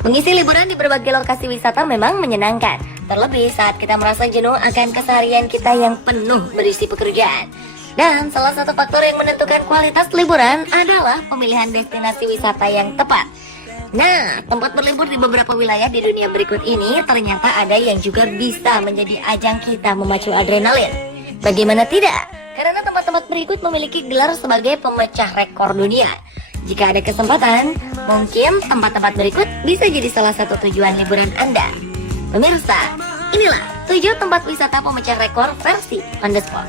Mengisi liburan di berbagai lokasi wisata memang menyenangkan, terlebih saat kita merasa jenuh akan keseharian kita yang penuh berisi pekerjaan. Dan salah satu faktor yang menentukan kualitas liburan adalah pemilihan destinasi wisata yang tepat. Nah, tempat berlibur di beberapa wilayah di dunia berikut ini ternyata ada yang juga bisa menjadi ajang kita memacu adrenalin. Bagaimana tidak? Karena tempat-tempat berikut memiliki gelar sebagai pemecah rekor dunia. Jika ada kesempatan, mungkin tempat-tempat berikut bisa jadi salah satu tujuan liburan Anda. Pemirsa, inilah 7 tempat wisata pemecah rekor versi On The Spot.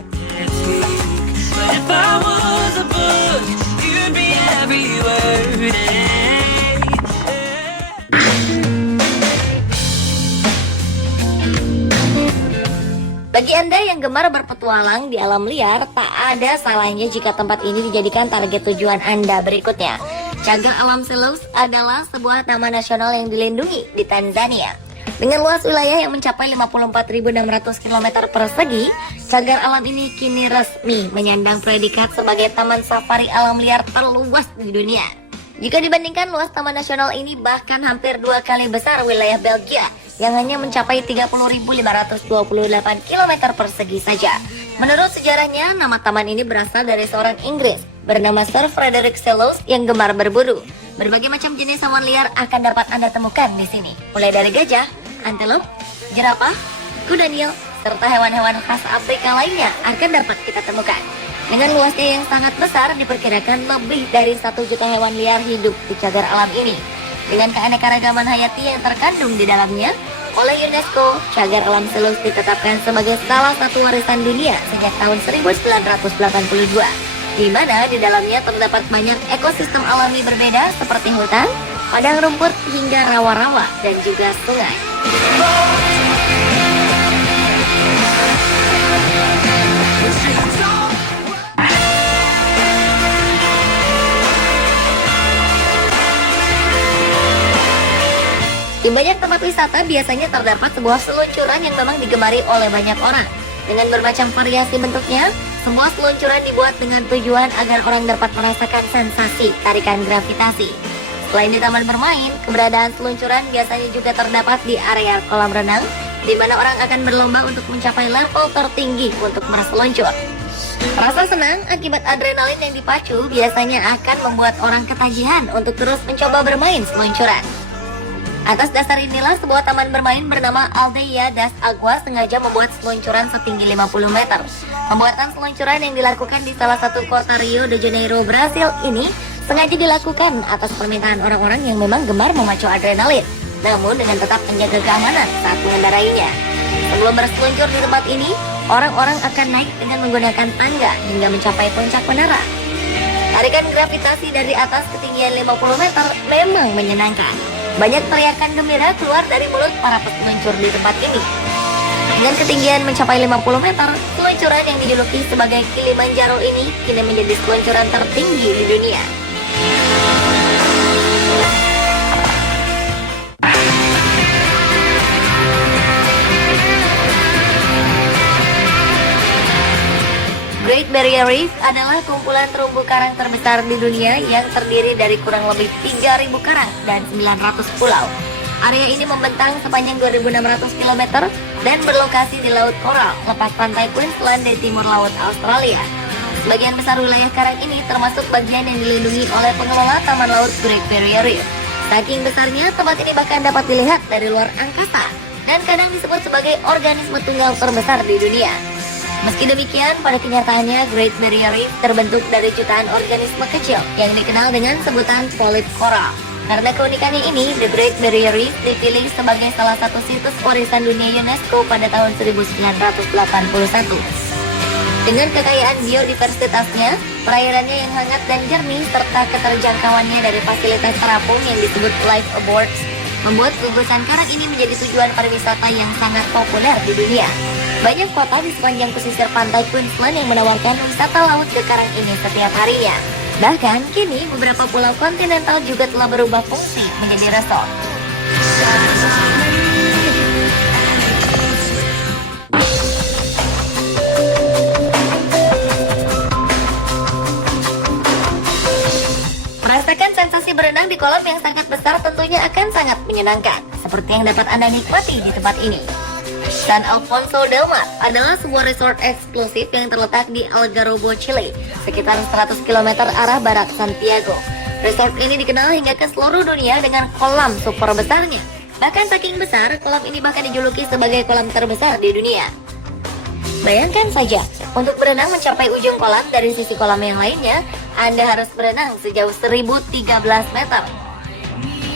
Bagi Anda yang gemar berpetualang di alam liar, tak ada salahnya jika tempat ini dijadikan target tujuan Anda berikutnya. Cagar Alam Selous adalah sebuah taman nasional yang dilindungi di Tanzania. Dengan luas wilayah yang mencapai 54.600 km persegi, cagar alam ini kini resmi menyandang predikat sebagai taman safari alam liar terluas di dunia. Jika dibandingkan, luas taman nasional ini bahkan hampir 2 kali besar wilayah Belgia yang hanya mencapai 30.528 km persegi saja. Menurut sejarahnya, nama taman ini berasal dari seorang Inggris bernama Sir Frederick Selous yang gemar berburu. Berbagai macam jenis hewan liar akan dapat Anda temukan di sini, mulai dari gajah, antelope, jerapah, kuda Nil, serta hewan-hewan khas Afrika lainnya akan dapat kita temukan. Dengan luasnya yang sangat besar, diperkirakan lebih dari 1 juta hewan liar hidup di cagar alam ini. Dengan keanekaragaman hayati yang terkandung di dalamnya, oleh UNESCO, cagar alam Selous ditetapkan sebagai salah satu warisan dunia sejak tahun 1982, di mana di dalamnya terdapat banyak ekosistem alami berbeda seperti hutan, padang rumput, hingga rawa-rawa dan juga sungai. Di banyak tempat wisata biasanya terdapat sebuah seluncuran yang memang digemari oleh banyak orang. Dengan bermacam variasi bentuknya, sebuah seluncuran dibuat dengan tujuan agar orang dapat merasakan sensasi tarikan gravitasi. Selain di taman bermain, keberadaan seluncuran biasanya juga terdapat di area kolam renang, di mana orang akan berlomba untuk mencapai level tertinggi untuk berseluncur. Rasa senang akibat adrenalin yang dipacu biasanya akan membuat orang ketagihan untuk terus mencoba bermain seluncuran. Atas dasar inilah sebuah taman bermain bernama Aldeia das Aguas sengaja membuat seluncuran setinggi 50 meter. Pembuatan seluncuran yang dilakukan di salah satu kota Rio de Janeiro, Brasil ini sengaja dilakukan atas permintaan orang-orang yang memang gemar memacu adrenalin, namun dengan tetap menjaga keamanan saat mengendarainya. Sebelum berseluncur di tempat ini, orang-orang akan naik dengan menggunakan tangga hingga mencapai puncak menara. Tarikan gravitasi dari atas ketinggian 50 meter memang menyenangkan. Banyak teriakan gembira keluar dari mulut para peseluncur di tempat ini. Dengan ketinggian mencapai 50 meter, seluncuran yang dijuluki sebagai Kilimanjaro ini kini menjadi seluncuran tertinggi di dunia. Great Barrier Reef adalah kumpulan terumbu karang terbesar di dunia yang terdiri dari kurang lebih 3.000 karang dan 900 pulau. Area ini membentang sepanjang 2.600 km dan berlokasi di Laut Coral, lepas pantai Queensland di timur Laut Australia. Sebagian besar wilayah karang ini termasuk bagian yang dilindungi oleh pengelola Taman Laut Great Barrier Reef. Saking besarnya, tempat ini bahkan dapat dilihat dari luar angkasa dan kadang disebut sebagai organisme tunggal terbesar di dunia. Meski demikian, pada kenyataannya Great Barrier Reef terbentuk dari jutaan organisme kecil yang dikenal dengan sebutan polip koral. Karena keunikannya ini, The Great Barrier Reef dipilih sebagai salah satu situs warisan dunia UNESCO pada tahun 1981. Dengan kekayaan biodiversitasnya, perairannya yang hangat dan jernih, serta keterjangkauannya dari fasilitas terapung yang disebut life aboards, membuat gugusan karang ini menjadi tujuan pariwisata yang sangat populer di dunia. Banyak kota di sepanjang pesisir pantai Queensland yang menawarkan wisata laut ke karang ini setiap harinya. Bahkan, kini beberapa pulau kontinental juga telah berubah fungsi menjadi resort. berenang di kolam yang sangat besar tentunya akan sangat menyenangkan, seperti yang dapat Anda nikmati di tempat ini. San Alfonso del Mar adalah sebuah resort eksklusif yang terletak di Algarrobo, Chile, sekitar 100 km arah barat Santiago. Resort ini dikenal hingga ke seluruh dunia dengan kolam super besarnya. Bahkan saking besar, kolam ini bahkan dijuluki sebagai kolam terbesar di dunia. Bayangkan saja, untuk berenang mencapai ujung kolam dari sisi kolam yang lainnya, Anda harus berenang sejauh 1013 meter.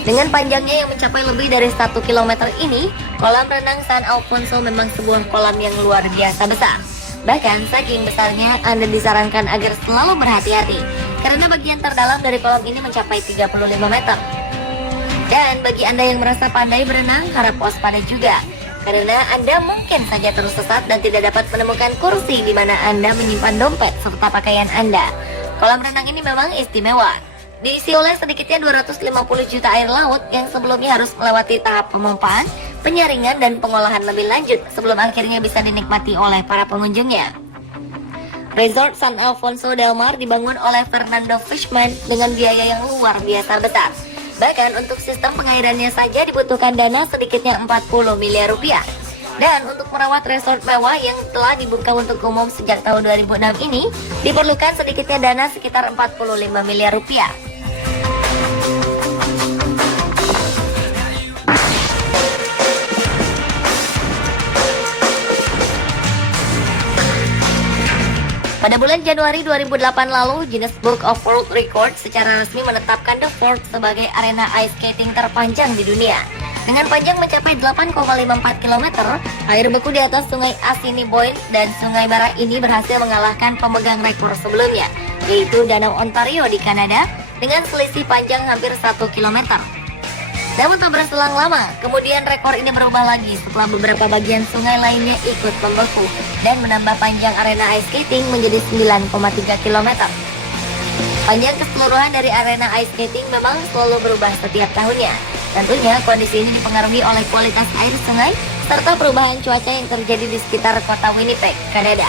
Dengan panjangnya yang mencapai lebih dari 1 km ini, kolam renang San Alfonso memang sebuah kolam yang luar biasa besar. Bahkan saking besarnya, Anda disarankan agar selalu berhati-hati, karena bagian terdalam dari kolam ini mencapai 35 meter. Dan bagi Anda yang merasa pandai berenang, harap waspada juga, karena Anda mungkin saja tersesat dan tidak dapat menemukan kursi di mana Anda menyimpan dompet serta pakaian Anda. Kolam renang ini memang istimewa. Diisi oleh sedikitnya 250 juta air laut yang sebelumnya harus melewati tahap pemompaan, penyaringan, dan pengolahan lebih lanjut sebelum akhirnya bisa dinikmati oleh para pengunjungnya. Resort San Alfonso del Mar dibangun oleh Fernando Fishman dengan biaya yang luar biasa besar. Bahkan untuk sistem pengairannya saja dibutuhkan dana sedikitnya 40 miliar rupiah. Dan untuk merawat resort mewah yang telah dibuka untuk umum sejak tahun 2006 ini, diperlukan sedikitnya dana sekitar 45 miliar rupiah. Pada bulan Januari 2008 lalu, Guinness Book of World Records secara resmi menetapkan The Fork sebagai arena ice skating terpanjang di dunia. Dengan panjang mencapai 8,54 km, air beku di atas sungai Assiniboine dan sungai Bara ini berhasil mengalahkan pemegang rekor sebelumnya, yaitu Danau Ontario di Kanada, dengan selisih panjang hampir 1 km. Namun tak berselang lama, kemudian rekor ini berubah lagi setelah beberapa bagian sungai lainnya ikut membeku dan menambah panjang arena ice skating menjadi 9,3 km. Panjang keseluruhan dari arena ice skating memang selalu berubah setiap tahunnya. Tentunya kondisi ini dipengaruhi oleh kualitas air sungai serta perubahan cuaca yang terjadi di sekitar kota Winnipeg, Kanada.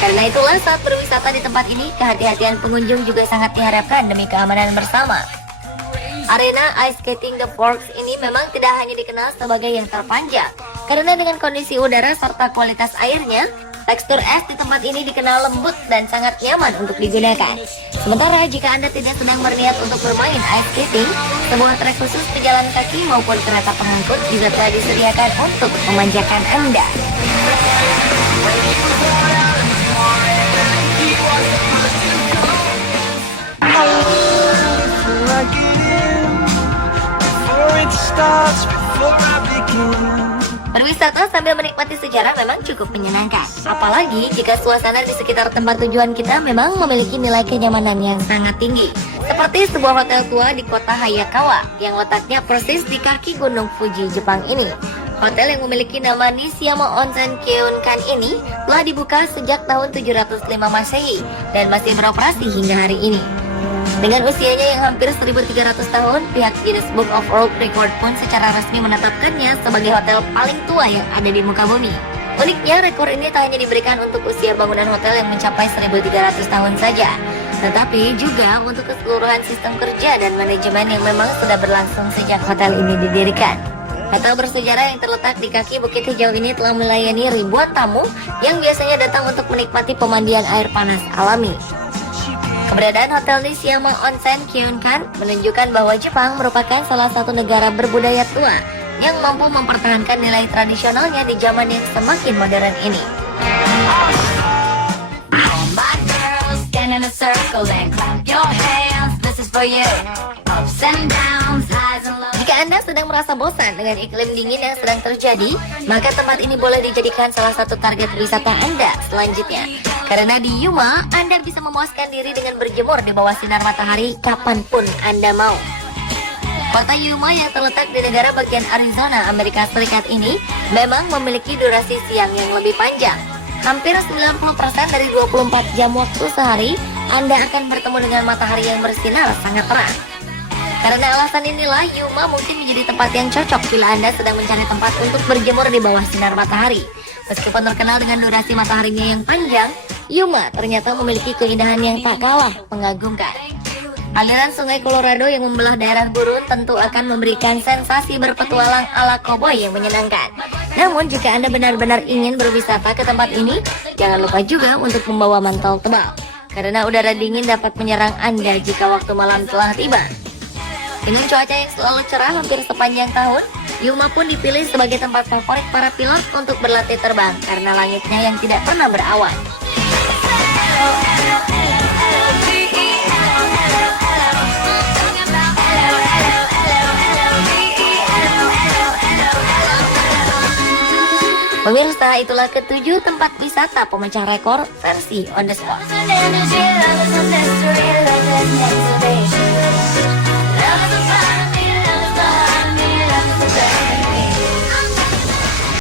Karena itulah saat berwisata di tempat ini, kehati-hatian pengunjung juga sangat diharapkan demi keamanan bersama. Arena ice skating The Forks ini memang tidak hanya dikenal sebagai yang terpanjang, karena dengan kondisi udara serta kualitas airnya, tekstur es di tempat ini dikenal lembut dan sangat nyaman untuk digunakan. Sementara jika Anda tidak sedang berniat untuk bermain ice skating, sebuah trek khusus pejalan kaki maupun kereta pengangkut juga telah disediakan untuk memanjakan Anda. Berwisata sambil menikmati sejarah memang cukup menyenangkan. Apalagi jika suasana di sekitar tempat tujuan kita memang memiliki nilai kenyamanan yang sangat tinggi. Seperti sebuah hotel tua di kota Hayakawa yang letaknya persis di kaki Gunung Fuji, Jepang ini. Hotel yang memiliki nama Nishiyama Onsen Kyounkan ini telah dibuka sejak tahun 705 Masehi dan masih beroperasi hingga hari ini. Dengan usianya yang hampir 1.300 tahun, pihak Guinness Book of World Record pun secara resmi menetapkannya sebagai hotel paling tua yang ada di muka bumi. Uniknya, rekor ini tak hanya diberikan untuk usia bangunan hotel yang mencapai 1.300 tahun saja, tetapi juga untuk keseluruhan sistem kerja dan manajemen yang memang sudah berlangsung sejak hotel ini didirikan. Hotel bersejarah yang terletak di kaki Bukit Hijau ini telah melayani ribuan tamu yang biasanya datang untuk menikmati pemandian air panas alami. Keberadaan Hotel Nishiyama Onsen Kyounkan menunjukkan bahwa Jepang merupakan salah satu negara berbudaya tua yang mampu mempertahankan nilai tradisionalnya di zaman yang semakin modern ini. Jika Anda sedang merasa bosan dengan iklim dingin yang sedang terjadi, maka tempat ini boleh dijadikan salah satu target wisata Anda selanjutnya. Karena di Yuma, Anda bisa memuaskan diri dengan berjemur di bawah sinar matahari kapanpun Anda mau. Kota Yuma yang terletak di negara bagian Arizona, Amerika Serikat ini memang memiliki durasi siang yang lebih panjang. Hampir 90% dari 24 jam waktu sehari, Anda akan bertemu dengan matahari yang bersinar sangat terang. Karena alasan inilah, Yuma mungkin menjadi tempat yang cocok bila Anda sedang mencari tempat untuk berjemur di bawah sinar matahari. Meskipun terkenal dengan durasi mataharinya yang panjang, Yuma ternyata memiliki keindahan yang tak kalah mengagumkan. Aliran sungai Colorado yang membelah daerah gurun tentu akan memberikan sensasi berpetualang ala koboi yang menyenangkan. Namun jika Anda benar-benar ingin berwisata ke tempat ini, jangan lupa juga untuk membawa mantel tebal, karena udara dingin dapat menyerang Anda jika waktu malam telah tiba. Dengan cuaca yang selalu cerah hampir sepanjang tahun, Yuma pun dipilih sebagai tempat favorit para pilot untuk berlatih terbang karena langitnya yang tidak pernah berawan. Pemirsa, itulah ketujuh tempat wisata pemecah rekor versi On The Spot.